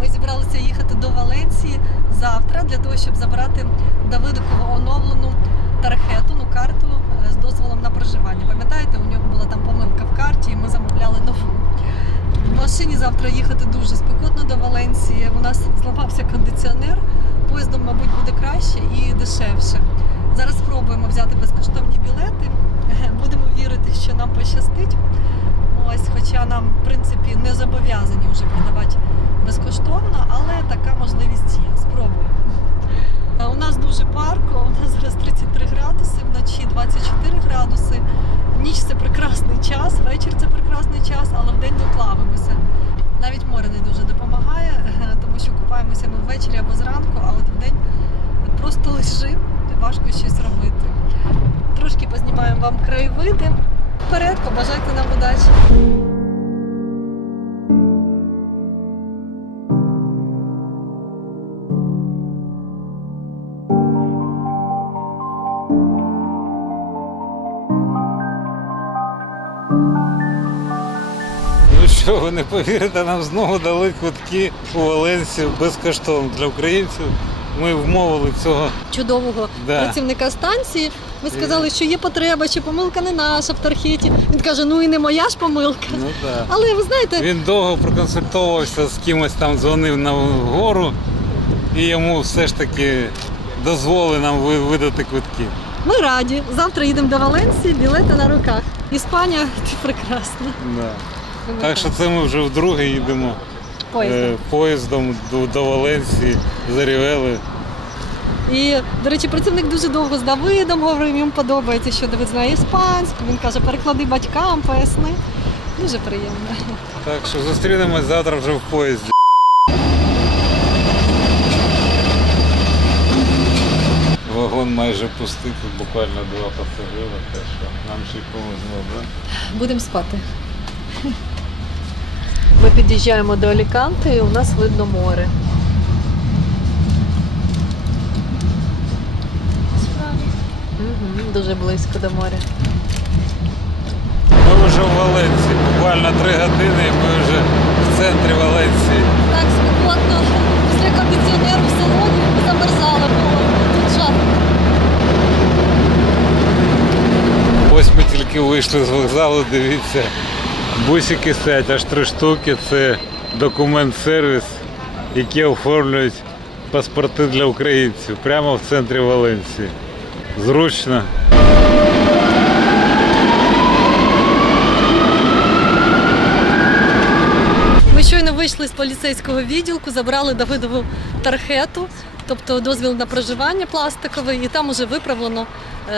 Ми зібралися їхати до Валенції завтра для того, щоб забрати Давидикову оновлену тархету, ну карту е, з дозволом на проживання. Пам'ятаєте, у нього була там помилка в карті, і ми замовляли нову. В машині завтра їхати дуже спекотно до Валенції. У нас зламався кондиціонер. Поїздом, мабуть, буде краще і дешевше. Зараз спробуємо взяти безкоштовні білети. Будемо вірити, що нам пощастить. Ось, хоча нам, в принципі, не зобов'язані вже продавати безкоштовно, але така можливість є. Спробуємо. У нас дуже парко, у нас зараз 33 градуси, вночі 24 градуси. Ніч це прекрасний час, вечір це прекрасний час, але вдень ми плавимося. Навіть море не дуже допомагає, тому що купаємося ми ввечері або зранку, а от вдень просто лежимо, важко щось робити. Трошки познімаємо вам краєвиди. Вперед, побажайте нам удачі. Ну що, ви не повірите, нам знову дали квитки у Валенсію безкоштовно для українців. Ми вмовили цього. чудового Да. працівника станції. Ми сказали, що є потреба, чи помилка не наша в тархеті. Він каже: ну і не моя ж помилка. Ну так. Але ви знаєте, Він довго проконсультовувався з кимось там, дзвонив на гору, і йому все ж таки дозволили нам ви- видати квитки. ми раді. Завтра їдемо до Валенції, білети на руках. Іспанія це прекрасно. Да. Так що це ми вже вдруге їдемо Поїздом. е, поїздом до, до Валенсії, з Рівели. І, до речі, працівник дуже довго з Давидом говорив, йому подобається, що Давид знає іспанську. Він каже, переклади батькам, поясни. Дуже приємно. Так що зустрінемось завтра вже в поїзді. Вагон майже пустий, тут буквально два пасажири, так що нам ще й повезло, да? Будемо спати. Ми під'їжджаємо до Аліканти і у нас видно море. Угу, дуже близько до моря. Ми вже в Валенції, буквально три години і ми вже в центрі Валенції. Так спекотно, після кондиціонеру в салоні замерзали було. Тут жарко. Ось ми тільки вийшли з вокзалу, дивіться, бусики стоять аж три штуки. Це документ-сервіс, які оформлюють паспорти для українців прямо в центрі Валенції. Зручно. Ми щойно вийшли з поліцейського відділку, забрали Давидову тархету, тобто дозвіл на проживання пластиковий, і там уже виправлено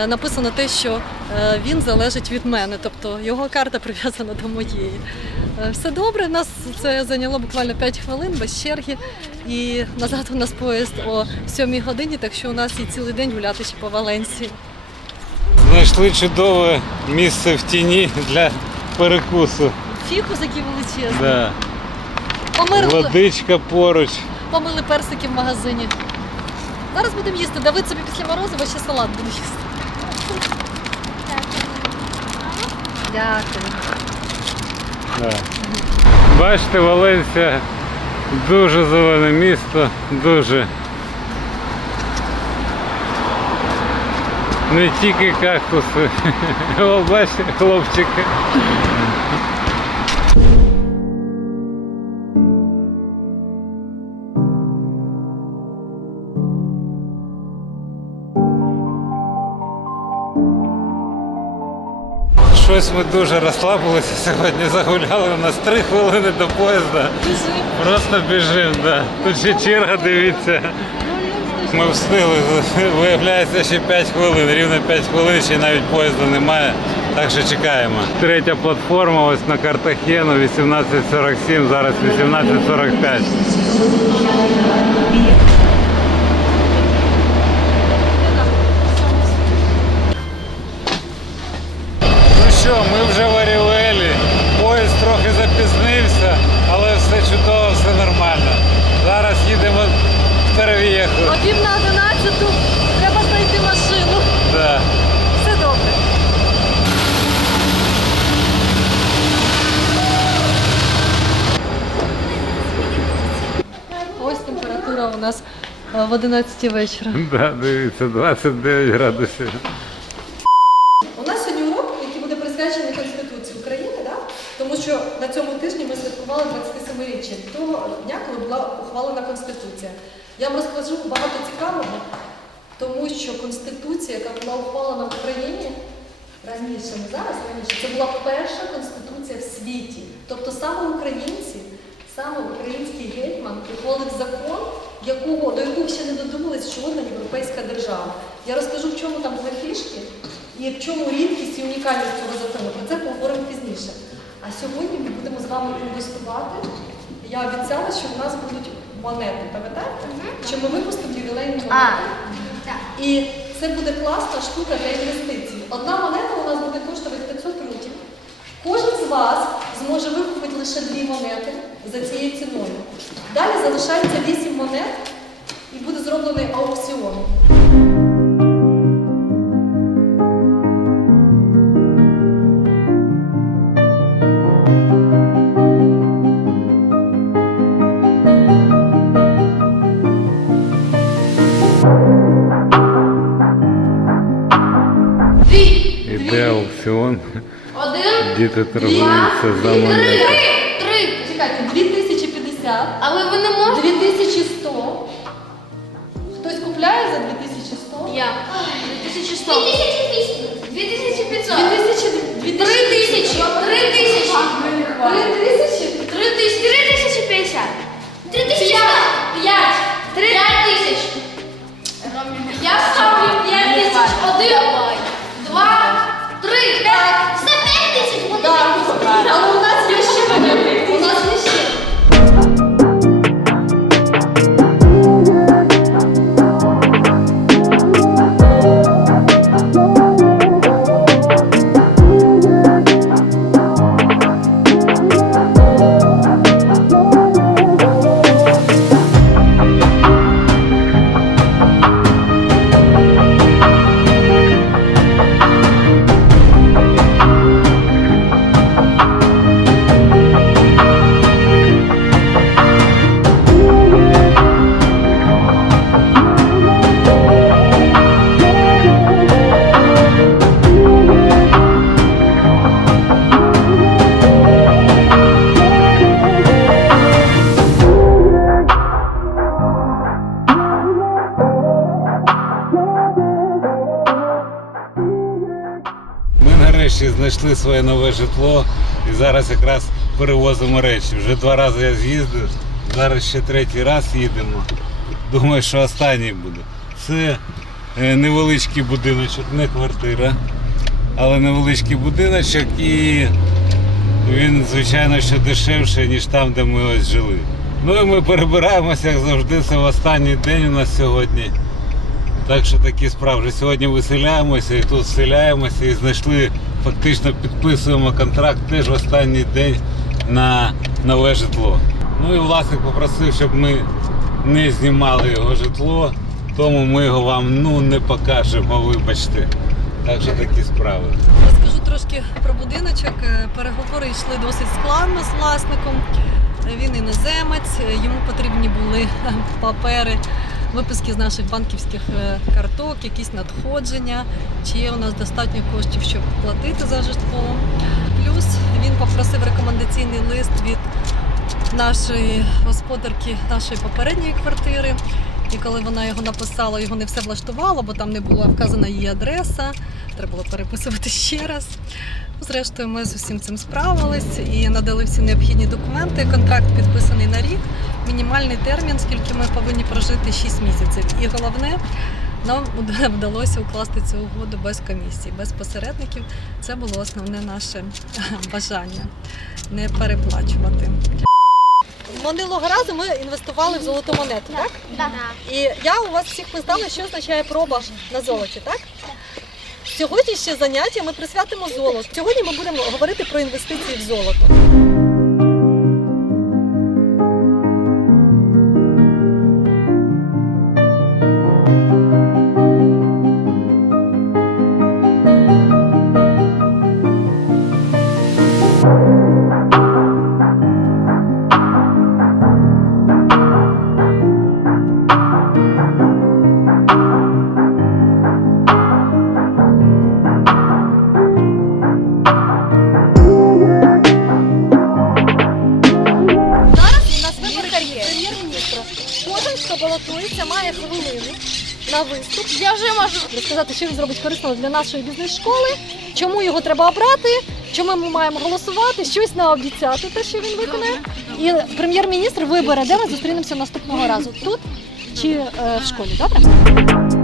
написано те, що е, він залежить від мене, тобто його карта прив'язана до моєї. Е, Все добре, нас це зайняло буквально 5 хвилин без черги. І назад у нас поїзд о 7 годині, так що у нас є цілий день гуляти ще по Валенції. Знайшли чудове місце в тіні для перекусу. Фікус, який величезний. Да. Помирили. Водичка поруч. Помили персики в магазині. Зараз будемо їсти. Давид собі після морозива ще салат буде їсти. Дякую. Да. Бачите, Валенсія дуже зелене місто, дуже. Не тільки кактуси. Бачите, хлопчики. Щось ми дуже розслабилися сьогодні, загуляли. У нас три хвилини до поїзда. Просто біжимо, да. Тут ще черга, дивіться. Ми встигли, виявляється, ще 5 хвилин, рівно 5 хвилин, ще навіть поїзда немає, так що чекаємо. Третя платформа ось на Картахену 18.47, зараз 18.45. чудово, все нормально. Зараз їдемо в перевірку. А пів на 11 треба знайти машину. Да. Все добре. Ось температура у нас е, в 11 вечора. Да, дивіться, 29 градусів. Ухвалена Конституція. Я вам розкажу багато цікавого, тому що Конституція, яка була ухвалена в Україні раніше, не зараз раніше, це була перша конституція в світі. Тобто саме українці, саме український гетьман ухвалив закон, якого, до якого ще не додумалась жодна європейська держава. Я розкажу, в чому там були фішки і в чому рідкість і унікальність цього закону. Про це поговоримо пізніше. А сьогодні ми будемо з вами інвестувати. Я обіцяла, що в нас будуть монети. Пам'ятаєте? Що ми випустимо ювілейні монети. І це буде класна штука для інвестицій. Одна монета у нас буде коштувати 500 рутів. Кожен з вас зможе викупити лише дві монети за цією ціною. Далі залишається 8 монет і буде зроблений аукціон. Діти торгуються за монети. Три. Чекайте, 2050, Але ви не можете. 2100. Хтось купляє за 2100? Я. 2100. 2500. 2000, 3 тисячі. 3 тисячі. 3 тисячі. 3000? 3 тисячі. 3 тисячі 50. 3 тисячі. 5. 5 тисяч. Я ставлю 5 тисяч. Один. Знайшли своє нове житло і зараз якраз перевозимо речі. Вже два рази я з'їздив, зараз ще третій раз їдемо. Думаю, що останній буде. Це е, невеличкий будиночок, не квартира, але невеличкий будиночок і він, звичайно, що дешевший, ніж там, де ми ось жили. Ну і ми перебираємося, як завжди, це в останній день у нас сьогодні. Так що такі справи. Сьогодні виселяємося і тут вселяємося і знайшли, фактично підписуємо контракт теж в останній день на нове житло. Ну і власник попросив, щоб ми не знімали його житло, тому ми його вам ну, не покажемо, вибачте. Так що такі справи. Розкажу трошки про будиночок. Е, Переговори йшли досить складно з власником. Він іноземець, йому потрібні були папери, виписки з наших банківських е, карток, якісь надходження, чи є у нас достатньо коштів, щоб платити за житло. Плюс він попросив рекомендаційний лист від нашої господарки нашої попередньої квартири. І коли вона його написала, його не все влаштувало, бо там не була вказана її адреса. Треба було переписувати ще раз. Зрештою, ми з усім цим справились і надали всі необхідні документи. Контракт підписаний на рік, мінімальний термін, скільки ми повинні прожити 6 місяців. І головне, нам вдалося укласти цю угоду без комісії, без посередників. Це було основне наше бажання не переплачувати. Минулого разу ми інвестували в золоту монету, так? Так. І я у вас всіх питала, що означає проба на золоті, так? Сьогодні ще заняття ми присвятимо золоту. Сьогодні ми будемо говорити про інвестиції в золото. Готується, має хвилину на виступ. Я вже можу. Розказати, що він зробить корисно для нашої бізнес-школи, чому його треба обрати, чому ми маємо голосувати, щось наобіцяти, те, що він виконає. І прем'єр-міністр вибере, де ми зустрінемося наступного разу. Тут чи е, в школі, добре?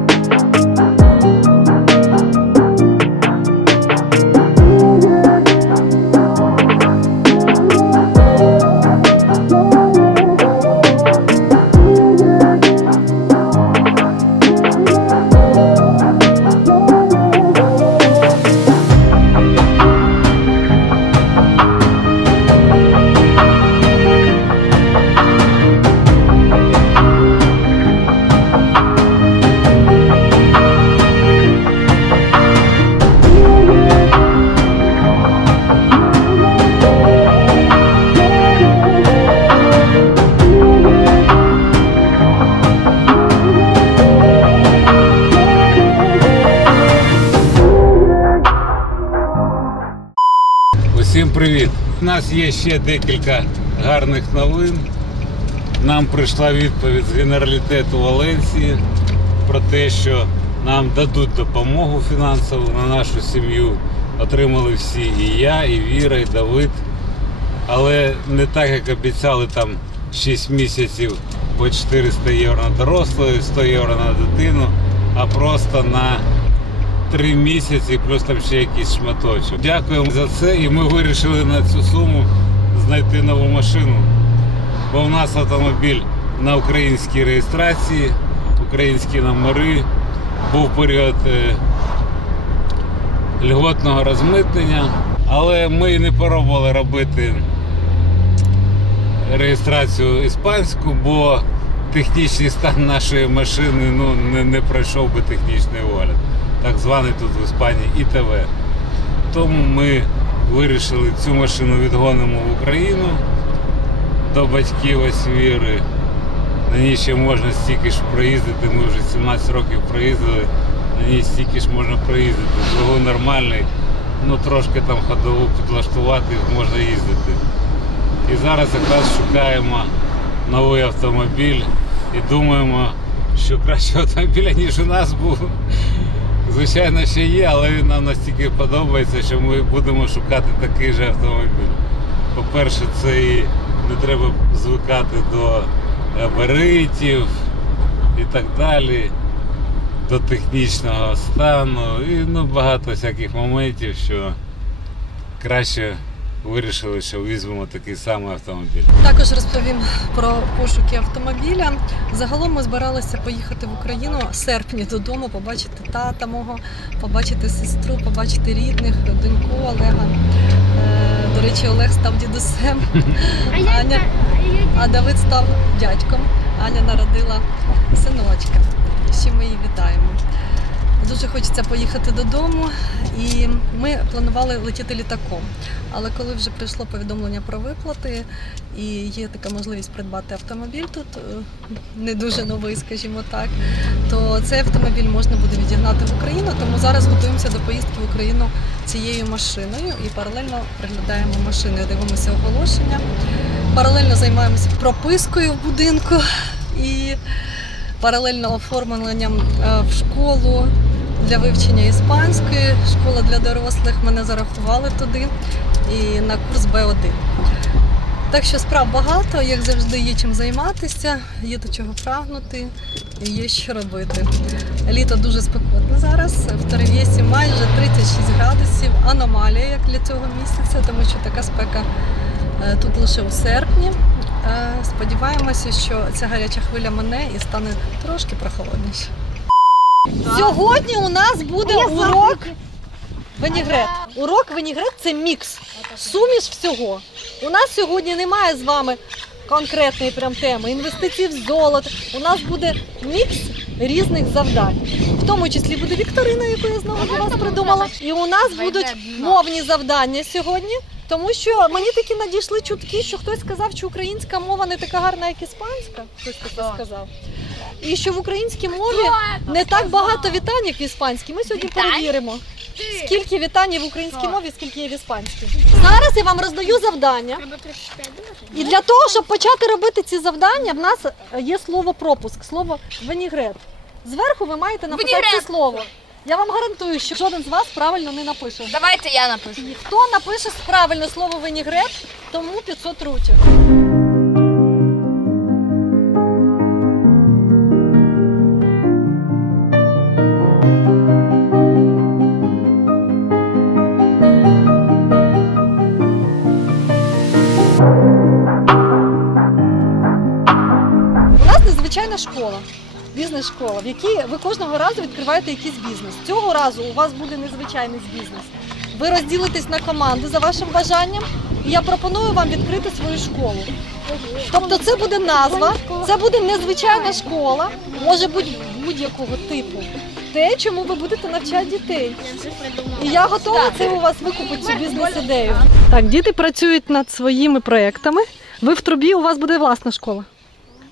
Є ще декілька гарних новин. Нам прийшла відповідь з генералітету Валенції про те, що нам дадуть допомогу фінансову на нашу сім'ю. Отримали всі і я, і Віра, і Давид. Але не так, як обіцяли там 6 місяців по 400 євро на дорослого і 100 євро на дитину, а просто на три місяці, плюс ще якийсь шматочок. Дякуємо за це. І ми вирішили на цю суму знайти нову машину. Бо в нас автомобіль на українській реєстрації, українські номери. Був період е, льготного розмитнення, але ми не пробували робити реєстрацію іспанську, бо технічний стан нашої машини ну, не, не пройшов би технічний огляд, так званий тут в Іспанії ІТВ. Тому ми вирішили цю машину відгонимо в Україну до батьків ось віри. На ній ще можна стільки ж проїздити. Ми вже 17 років проїздили, на ній стільки ж можна проїздити. Двигун нормальний, ну трошки там ходову підлаштувати можна їздити. І зараз якраз шукаємо новий автомобіль і думаємо, що кращого автомобіля, ніж у нас був. Звичайно, ще є, але він нам настільки подобається, що ми будемо шукати такий же автомобіль. По-перше, це і не треба звикати до габаритів і так далі, до технічного стану і ну, багато всяких моментів, що краще вирішили, що візьмемо такий самий автомобіль. Також розповім про пошуки автомобіля. Загалом ми збиралися поїхати в Україну в серпні додому, побачити тата мого, побачити сестру, побачити рідних, доньку Олега. Е, До речі, Олег став дідусем, Аня, а Давид став дядьком. Аня народила синочка. Ще ми її вітаємо. Дуже хочеться поїхати додому, і ми планували летіти літаком. Але коли вже прийшло повідомлення про виплати, і є така можливість придбати автомобіль тут, е, не дуже новий, скажімо так, то цей автомобіль можна буде відігнати в Україну. Тому зараз готуємося до поїздки в Україну цією машиною і паралельно приглядаємо машини, дивимося оголошення. Паралельно займаємося пропискою в будинку і паралельно оформленням е, в школу для вивчення іспанської. Школа для дорослих мене зарахували туди і на курс Б1. Так що справ багато, як завжди, є чим займатися, є до чого прагнути, і є що робити. Літо дуже спекотне зараз, в Теревєсі майже 36 градусів, аномалія як для цього місяця, тому що така спека е, тут лише у серпні. Е, Сподіваємося, що ця гаряча хвиля мене і стане трошки прохолодніше. Сьогодні у нас буде урок винігрет. Урок винігрет це мікс, суміш всього. У нас сьогодні немає з вами конкретної прям теми інвестицій в золото. У нас буде мікс різних завдань. В тому числі буде вікторина, яку я знову для вас придумала. І у нас будуть мовні завдання сьогодні. Тому що мені такі надійшли чутки, що хтось сказав, що українська мова не така гарна, як іспанська. Хтось таке сказав. І що в українській мові не так багато вітань, як в іспанській. Ми сьогодні перевіримо. Скільки вітань є в українській мові, скільки є в іспанській. Зараз я вам роздаю завдання. І для того, щоб почати робити ці завдання, в нас є слово пропуск, слово венігрет. Зверху ви маєте написати це слово. Я вам гарантую, що жоден з вас правильно не напише. Давайте я напишу. І хто напише правильно слово венігрет, тому 500 рутів. Бізнес-школа, в якій ви кожного разу відкриваєте якийсь бізнес. Цього разу у вас буде незвичайний бізнес. Ви розділитесь на команди за вашим бажанням, і я пропоную вам відкрити свою школу. Тобто це буде назва, це буде незвичайна школа, може бути будь-якого типу. Те, чому ви будете навчати дітей. І я готова це у вас викупити цю бізнес-ідею. Так, діти працюють над своїми проектами. Ви в трубі, у вас буде власна школа.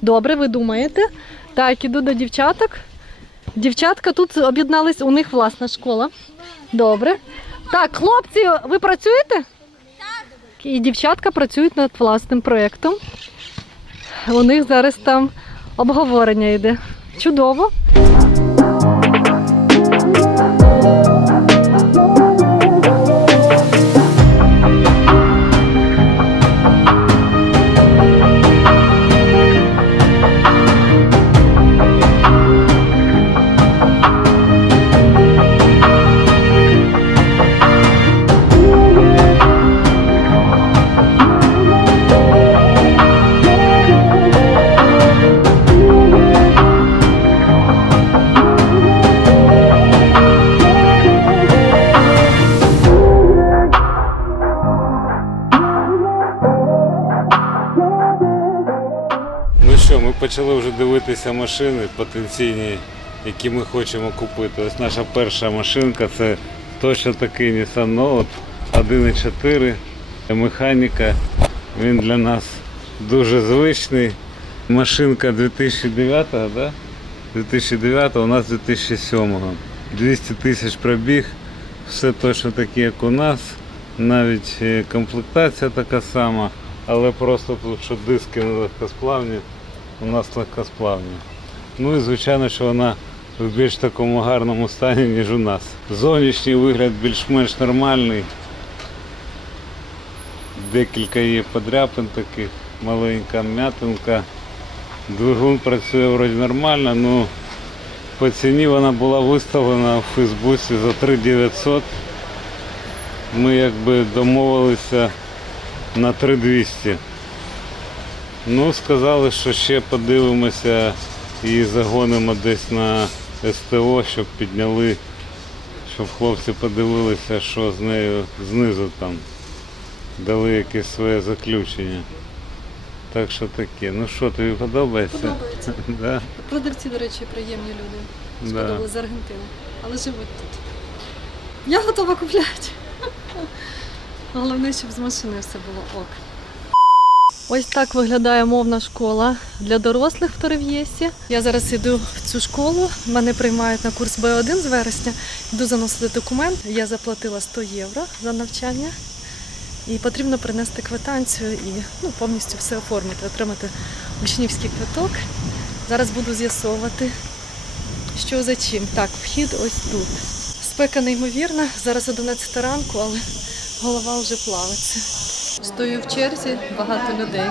Добре, ви думаєте. Так, іду до дівчаток. Дівчатка тут об'єднались, у них власна школа. Добре. Так, хлопці, ви працюєте? І дівчатка працюють над власним проєктом. У них зараз там обговорення йде. Чудово. Почали вже дивитися машини потенційні, які ми хочемо купити. Ось наша перша машинка це точно такий Nissan Note 1.4 механіка. Він для нас дуже звичний. Машинка 2009, да? 2009, у нас 2007. 200 тисяч пробіг, все точно таке, як у нас. Навіть е, комплектація така сама, але просто тут, що диски не легкосплавні, у нас легкосплавні. Ну і звичайно, що вона в більш такому гарному стані, ніж у нас. Зовнішній вигляд більш-менш нормальний. Декілька є подряпин таких, маленька м'ятинка. Двигун працює вроді нормально, ну по ціні вона була виставлена в Фейсбуці за 3900. Ми якби домовилися на 3200. Ну, сказали, що ще подивимося і загонимо десь на СТО, щоб підняли, щоб хлопці подивилися, що з нею знизу там. Дали якесь своє заключення. Так що таке. Ну що, тобі подобається? Подобається. да? Продавці, до речі, приємні люди. Сподобали з Аргентини. Але живуть тут. Я готова купляти. Головне, щоб з машини все було ок. Ось так виглядає мовна школа для дорослих в Торев'єсі. Я зараз йду в цю школу. Мене приймають на курс Б1 з вересня. Йду заносити документ. Я заплатила 100 євро за навчання. І потрібно принести квитанцію і ну, повністю все оформити, отримати учнівський квиток. Зараз буду з'ясовувати, що за чим. Так, вхід ось тут. Спека неймовірна, зараз 11 ранку, але голова вже плавиться. Стою в черзі, багато людей.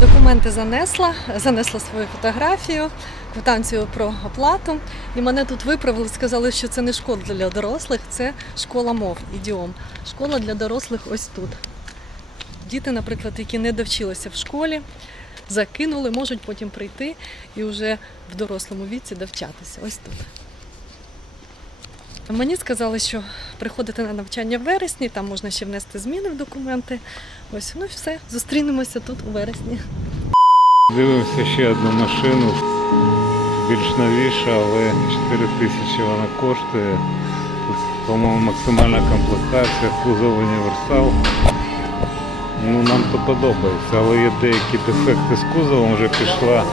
Документи занесла, занесла свою фотографію, квитанцію про оплату. І мене тут виправили, сказали, що це не школа для дорослих, це школа мов, ідіом. Школа для дорослих ось тут. Діти, наприклад, які не довчилися в школі, закинули, можуть потім прийти і вже в дорослому віці довчатися. Ось тут. Мені сказали, що приходити на навчання в вересні, там можна ще внести зміни в документи. Ось, ну і все, зустрінемося тут у вересні. Дивимося ще одну машину, більш новіша, але 4 тисячі вона коштує. По-моєму, максимальна комплектація, кузов універсал. Ну, нам то подобається, але є деякі дефекти з кузовом, вже пішла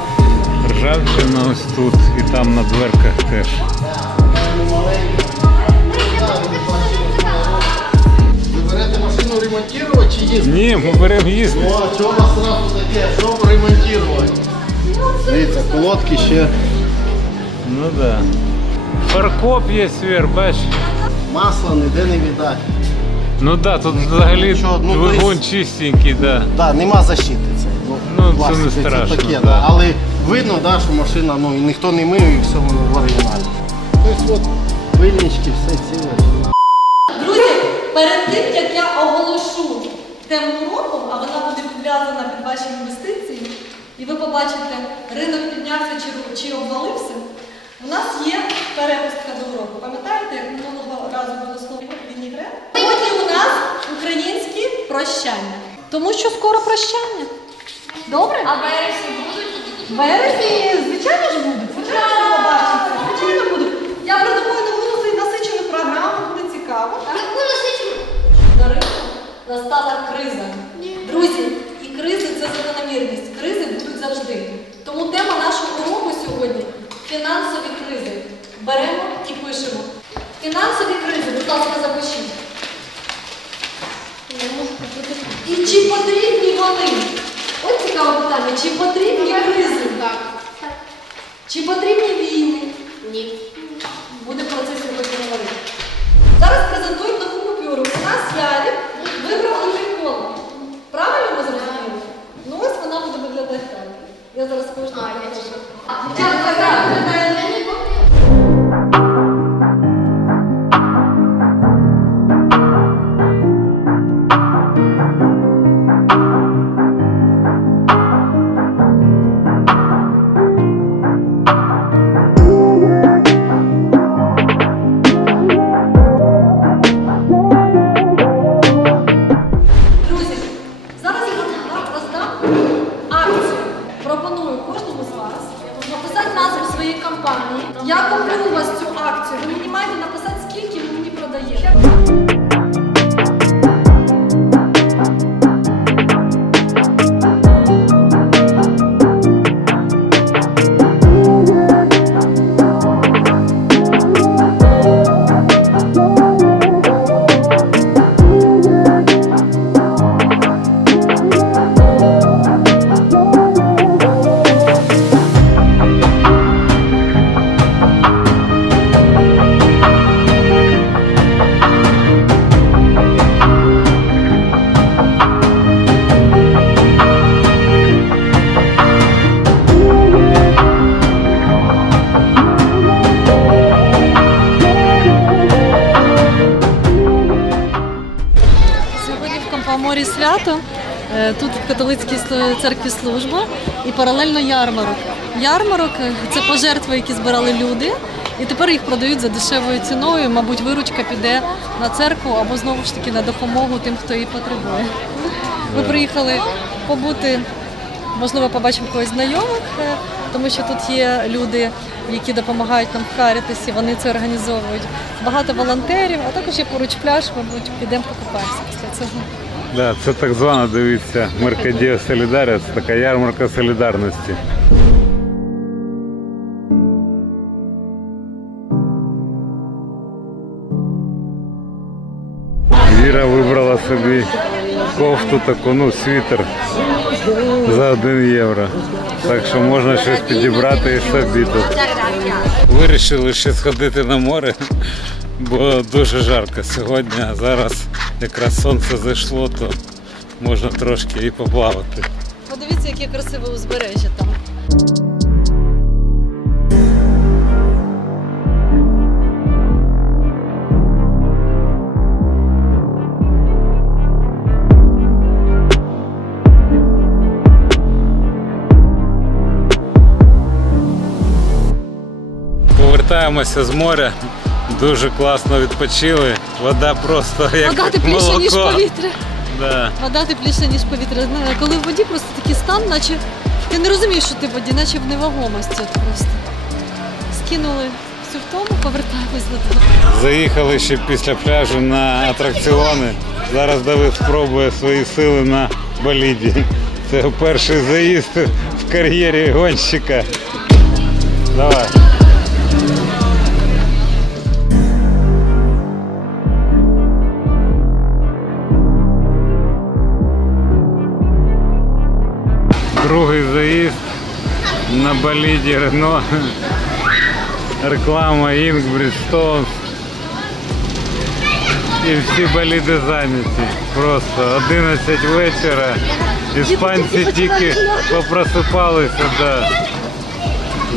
Ржавчина ось тут і там на дверках теж. Чи? Ні, ми беремо їсти. О, а чого у вас сразу таке? Що ремонтувати? Дивіться, колодки ще. Ну так. Да. Фаркоп є свір, бач. Масла ніде не віддать. Ну так, да, тут взагалі Що, ну, двигун то есть- чистенький, да. Да, нема защити це. Ну, це пластик, не страшно, Таке, да. да. Але видно, да, що машина, ну і ніхто не мив, і все воно в оригіналі. Тобто от вильнички, все ціле. Друзі, перед тим як я оголошу тему уроку, а вона буде підв'язана під ваші інвестиції, і ви побачите, ринок піднявся чи, чи обвалився. У нас є перепустка до уроку. Пам'ятаєте, як минулого разу було слово вінігре? Сьогодні у нас українські прощання. Тому що скоро прощання. Добре? А вересні будуть? Вересні, звичайно ж будуть. Звичайно, що побачите. Звичайно будуть. Я продумую нову насичену програму, буде цікаво. Яку насичу? Настала криза. Друзі, і кризи це закономірність. Кризи будуть завжди. Тому тема нашого уроку сьогодні фінансові кризи. Беремо і пишемо. Фінансові кризи, будь ласка, запишіть. І чи потрібні вони? Ось цікаве питання. Чи потрібні кризи? Так. Чи потрібні війни? Ні. Будемо про це сьогодні говорити. Зараз презентуємо нову купюру. У нас Ярик вибрав прикол. Правильно ми зрозуміли? Ну ось вона буде виглядати так. Я зараз кожну. А, я Тут в католицькій церкві служба і паралельно ярмарок. Ярмарок е, це пожертви, які збирали люди, і тепер їх продають за дешевою ціною. Мабуть, виручка піде на церкву або знову ж таки на допомогу тим, хто її потребує. Ми приїхали побути, можливо, побачимо когось знайомих, е, тому що тут є люди, які допомагають нам в Карітасі, вони це організовують. Багато волонтерів, а також є поруч пляж, мабуть, підемо покупаємося після цього. Да, це так звана, дивіться, Меркадія Солідарія, це така ярмарка солідарності. Віра вибрала собі кофту таку, ну, світер за 1 євро. Так що можна щось підібрати і собі тут. Вирішили ще сходити на море, бо дуже жарко сьогодні, а зараз якраз сонце зайшло, то можна трошки і поплавати. Подивіться, яке красиве узбережжя там. Повертаємося з моря, дуже класно відпочили. Вода просто як Вода тепліша, молоко. ніж повітря. Да. Вода тепліша, ніж повітря. Коли в воді просто такий стан, наче ти не розумієш, що ти в воді, наче в невагомості от просто. Скинули всю втому, повертаємось додому. Заїхали ще після пляжу на атракціони. Зараз Давид спробує свої сили на боліді. Це перший заїзд в кар'єрі гонщика. Давай. Другий заїзд на боліді Рено. Реклама Inc, Bridgestone. І всі боліди зайняті. Просто 11 вечора. Іспанці тільки попросипалися, да.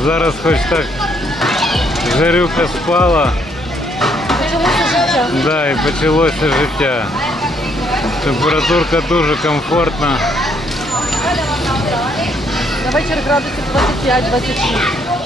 Зараз хоч так жарюка спала. Да, і почалося життя. Температурка дуже комфортна. Вечір градусів 25-26.